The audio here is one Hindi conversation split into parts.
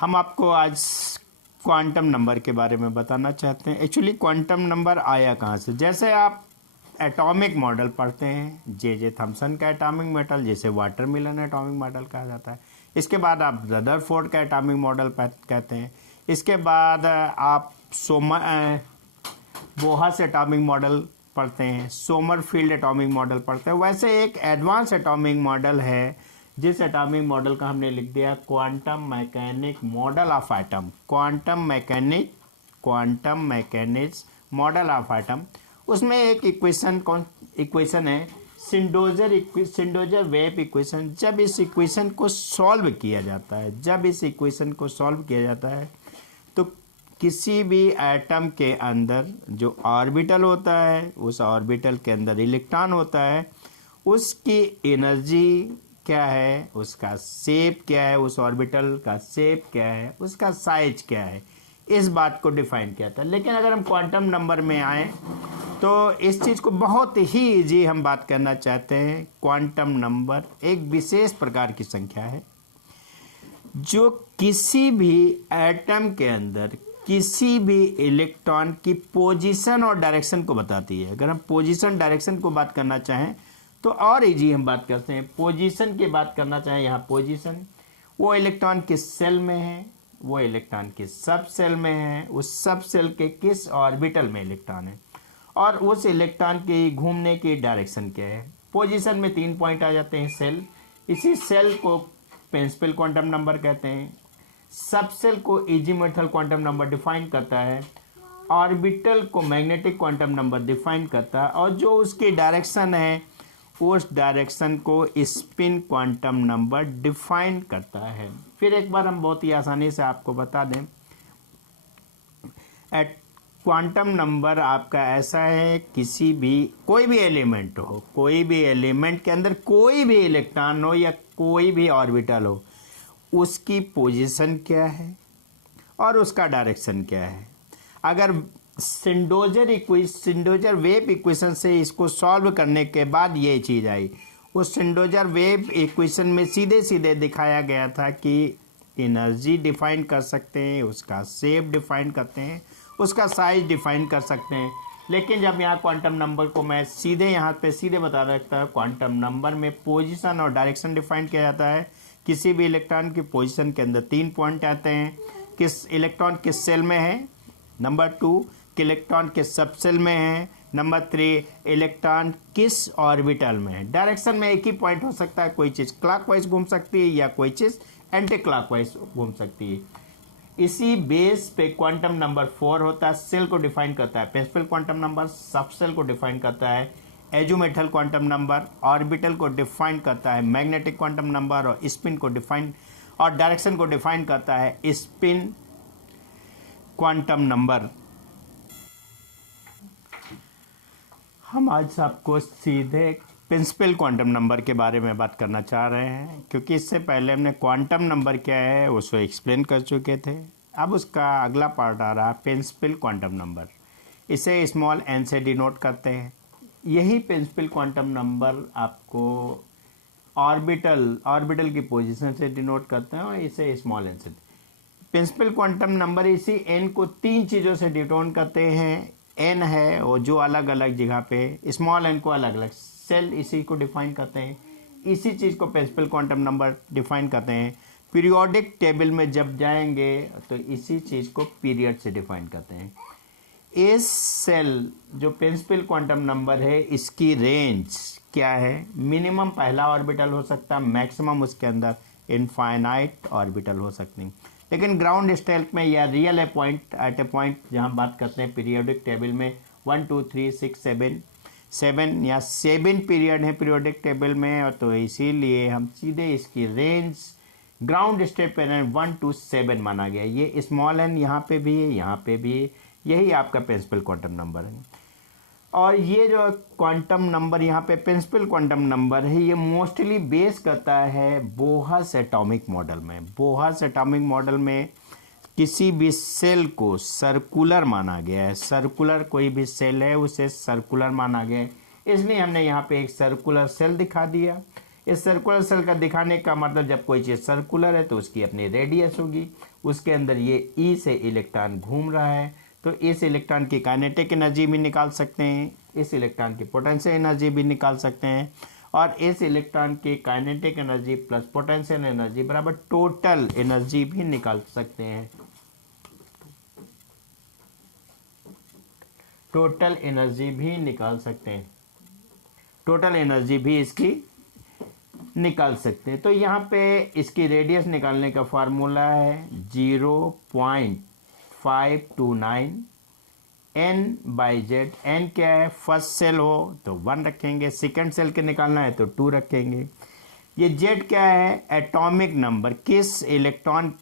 हम आपको आज क्वांटम नंबर के बारे में बताना चाहते हैं। एक्चुअली क्वांटम नंबर आया कहाँ से? जैसे आप एटॉमिक मॉडल पढ़ते हैं, जे थॉमसन का एटॉमिक मॉडल, जैसे वाटरमिलन एटॉमिक मॉडल कहा जाता है। इसके बाद आप रदरफोर्ड का एटॉमिक मॉडल कहते हैं। इसके बाद आप बोहस एटॉमिक मॉडल पढ़ते हैं, सोमरफील्ड एटॉमिक मॉडल पढ़ते हैं। वैसे एक एडवांस एटॉमिक मॉडल है जिस एटॉमिक मॉडल का हमने लिख दिया quantum mechanic model of atom. Quantum mechanics model of atom. उसमें एक इक्वेशन है सिंडोजर वेव इक्वेशन। जब इस इक्वेशन को सॉल्व किया जाता है तो किसी भी एटम के अंदर जो ऑर्बिटल होता है, उस ऑर्बिटल के अंदर इलेक्ट्रॉन होता है, उसकी एनर्जी क्या है, उसका शेप क्या है, उस ऑर्बिटल का शेप क्या है, उसका साइज क्या है, इस बात को डिफाइन किया था। लेकिन अगर हम क्वांटम नंबर में आए तो इस चीज़ को बहुत ही इजी हम बात करना चाहते हैं। क्वांटम नंबर एक विशेष प्रकार की संख्या है जो किसी भी एटम के अंदर किसी भी इलेक्ट्रॉन की पोजीशन और डायरेक्शन को बताती है। अगर हम पोजीशन डायरेक्शन को बात करना चाहें तो और इजी हम बात करते हैं। पोजीशन की बात करना चाहें, यहाँ पोजीशन वो इलेक्ट्रॉन किस सेल में है, वो इलेक्ट्रॉन किस सब सेल में है, उस सब सेल के किस ऑर्बिटल में इलेक्ट्रॉन है, और उस इलेक्ट्रॉन की घूमने की डायरेक्शन क्या है। पोजीशन में 3 पॉइंट आ जाते हैं सेल। इसी सेल को प्रिंसिपल क्वांटम नंबर कहते हैं। सब सेल को इजीमुथल क्वांटम नंबर डिफाइन करता है। ऑर्बिटल को मैग्नेटिक क्वांटम नंबर डिफाइन करता है, और जो उसकी डायरेक्शन है उस डायरेक्शन को स्पिन क्वांटम नंबर डिफाइन करता है। फिर एक बार हम बहुत ही आसानी से आपको बता दें, क्वांटम नंबर आपका ऐसा है, कोई भी एलिमेंट हो, कोई भी एलिमेंट के अंदर कोई भी इलेक्ट्रॉन हो या कोई भी ऑर्बिटल हो, उसकी पोजीशन क्या है और उसका डायरेक्शन क्या है। अगर सिंडोजर वेव इक्वेशन से इसको सॉल्व करने के बाद ये चीज़ आई। उस सिंडोजर वेव इक्वेशन में सीधे सीधे दिखाया गया था कि एनर्जी डिफाइन कर सकते हैं, उसका शेप डिफाइन करते हैं, उसका साइज डिफाइन कर सकते हैं। लेकिन जब यहाँ क्वांटम नंबर को मैं यहाँ पे सीधे बता सकता हूँ, क्वांटम नंबर में पोजीशन और डायरेक्शन डिफाइन किया जाता है। किसी भी इलेक्ट्रॉन की पोजीशन के अंदर 3 पॉइंट आते हैं, किस इलेक्ट्रॉन किस सेल में है, नंबर 2 कि इलेक्ट्रॉन किस सब सेल में है, नंबर 3 इलेक्ट्रॉन किस ऑर्बिटल में है। डायरेक्शन में एक ही पॉइंट हो सकता है, कोई चीज़ क्लॉकवाइज घूम सकती है या कोई चीज़ एंटी क्लॉकवाइज घूम सकती है। इसी बेस पे क्वांटम नंबर 4 होता है, सेल को डिफाइन करता है। प्रिंसिपल क्वांटम नंबर सब सेल को डिफाइन करता है। एजुमेथल क्वांटम नंबर ऑर्बिटल को डिफाइन करता है। मैग्नेटिक क्वांटम नंबर और स्पिन को डिफाइन और डायरेक्शन को डिफाइन करता है स्पिन क्वांटम नंबर। हम आज आपको सीधे प्रिंसिपल क्वांटम नंबर के बारे में बात करना चाह रहे हैं, क्योंकि इससे पहले हमने क्वांटम नंबर क्या है उसको एक्सप्लेन कर चुके थे। अब उसका अगला पार्ट आ रहा है प्रिंसिपल क्वांटम नंबर। इसे स्मॉल n से डिनोट करते हैं। यही प्रिंसिपल क्वांटम नंबर आपको ऑर्बिटल की पोजीशन से डिनोट करते हैं, और इसे स्मॉल n से। प्रिंसिपल क्वांटम नंबर इसी n को 3 चीज़ों से डिनोट करते हैं। n है और जो अलग अलग जगह पे, स्मॉल n को अलग अलग सेल इसी को डिफाइन करते हैं। इसी चीज़ को प्रिंसिपल क्वांटम नंबर डिफाइन करते हैं। पीरियोडिक टेबल में जब जाएंगे तो इसी चीज़ को पीरियड से डिफाइन करते हैं। इस सेल जो प्रिंसिपल क्वांटम नंबर है, इसकी रेंज क्या है? मिनिमम पहला ऑर्बिटल हो सकता है, मैक्सिमम उसके अंदर इनफाइनाइट ऑर्बिटल हो सकती हैं। लेकिन ग्राउंड स्टेट में या रियल एट ए पॉइंट जहाँ बात करते हैं पीरियोडिक टेबल में 1 2 3 6 7 या 7 पीरियड है पीरियोडिक टेबल में, और तो इसीलिए हम सीधे इसकी रेंज ग्राउंड स्टेट पे 1 to 7 माना गया। ये स्मॉल n यहाँ पे भी है, यहाँ पे भी है। यही आपका प्रिंसिपल क्वांटम नंबर है। और ये जो क्वांटम नंबर यहाँ पे प्रिंसिपल क्वांटम नंबर है, ये मोस्टली बेस करता है बोहस एटॉमिक मॉडल में। बोहस एटॉमिक मॉडल में किसी भी सेल को सर्कुलर माना गया है। सर्कुलर कोई भी सेल है उसे सर्कुलर माना गया है, इसलिए हमने यहाँ पे एक सर्कुलर सेल दिखा दिया। इस सर्कुलर सेल का दिखाने का मतलब जब कोई चीज़ सर्कुलर है तो उसकी अपनी रेडियस होगी, उसके अंदर ये ई से इलेक्ट्रॉन घूम रहा है, तो इस इलेक्ट्रॉन की काइनेटिक एनर्जी भी निकाल सकते हैं, इस इलेक्ट्रॉन की पोटेंशियल एनर्जी भी निकाल सकते हैं, और इस इलेक्ट्रॉन की kinetic energy plus potential energy बराबर टोटल एनर्जी भी निकाल सकते हैं। टोटल एनर्जी भी निकाल सकते हैं, टोटल एनर्जी भी इसकी निकाल सकते हैं। तो यहाँ पे इसकी रेडियस निकालने का फार्मूला है 0.529 n/z। n क्या है, फर्स्ट सेल हो तो 1 रखेंगे, सेकंड सेल के निकालना है तो 2 रखेंगे। ये z क्या है, एटॉमिक नंबर, किस इलेक्ट्रॉन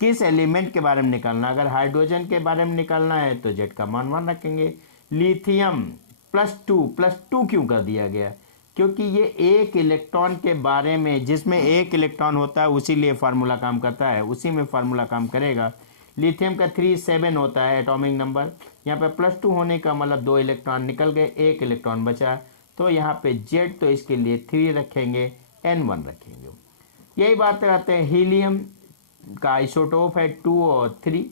किस एलिमेंट के बारे में निकालना, अगर हाइड्रोजन के बारे में निकालना है तो z का मान 1 रखेंगे। लिथियम +2 क्यों कर दिया गया, क्योंकि ये एक इलेक्ट्रॉन के बारे में, जिसमें एक इलेक्ट्रॉन होता है उसी लिए फार्मूला काम करता है, उसी में फार्मूला काम करेगा। लिथियम का 37 होता है एटॉमिक नंबर, यहाँ पे +2 होने का मतलब 2 इलेक्ट्रॉन निकल गए, 1 इलेक्ट्रॉन बचा, तो यहाँ पे Z तो इसके लिए 3 रखेंगे, N1 रखेंगे। यही बात करते हैं, हीलियम का आइसोटोप है 2 और 3,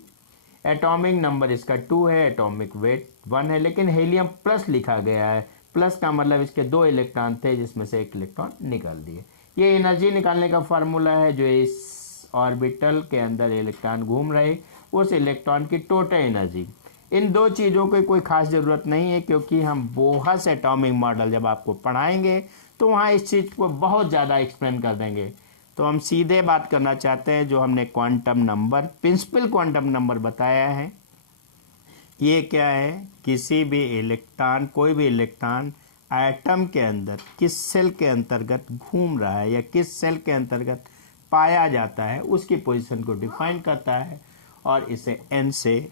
एटॉमिक नंबर इसका 2 है, एटॉमिक वेट 1 है, लेकिन हीलियम प्लस लिखा गया है, प्लस का मतलब इसके 2 इलेक्ट्रॉन थे जिसमें से 1 इलेक्ट्रॉन निकाल दिए। ये एनर्जी निकालने का फार्मूला है, जो इस ऑर्बिटल के अंदर इलेक्ट्रॉन घूम रहे उस इलेक्ट्रॉन की टोटल एनर्जी। इन दो चीज़ों की कोई खास ज़रूरत नहीं है, क्योंकि हम बोहस एटॉमिक मॉडल जब आपको पढ़ाएंगे तो वहाँ इस चीज़ को बहुत ज़्यादा एक्सप्लेन कर देंगे। तो हम सीधे बात करना चाहते हैं, जो हमने quantum number, principal quantum number बताया है, ये क्या है, किसी भी इलेक्ट्रॉन, कोई भी इलेक्ट्रॉन एटम के अंदर किस सेल के अंतर्गत घूम रहा है या किस सेल के अंतर्गत पाया जाता है उसकी पोजीशन को डिफाइन करता है, और इसे n से